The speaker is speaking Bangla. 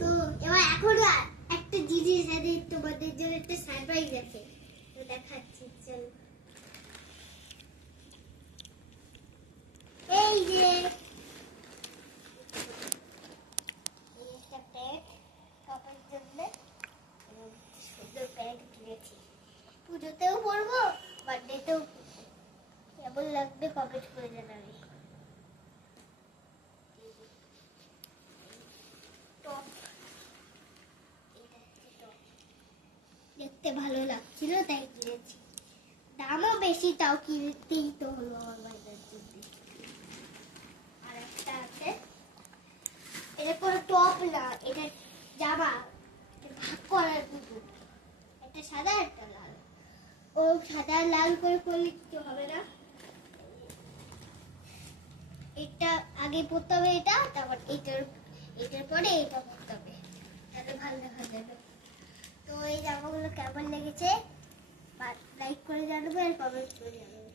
তো এবার এখন একটা জিনিস আছে তোমাদের জন্য একটা সারপ্রাইজ আছে, তো দেখাচ্ছি চলো। এই যে এই একটা প্যান্ট কাপড় জন্য সুন্দর প্যান্ট কিনেছি, পুজোতেও পরবো বার্থডেতেও কেমন লাগবে কমেন্ট করে জানাবে। টপ দেখতে ভালো লাগছিল তাই কিনেছি, দামও বেশি তাও কিনতেই তো হলো আমার বাড়ির জন্য। আর একটা আছে, এটা কোনো টপ না, এটা জামা, ভাগ করার দুটো, একটা সাদা একটা লাল। ও সাদা লাল করে করলে কিছু হবে না, এটা আগে পরতে হবে, এটা তারপর এটার পরে এটা পরতে হবে, তাহলে ভালো দেখা যাবে। তো এই জামাগুলো কেমন লেগেছে লাইক করে জানাবে আর কমেন্ট করে জানাবে।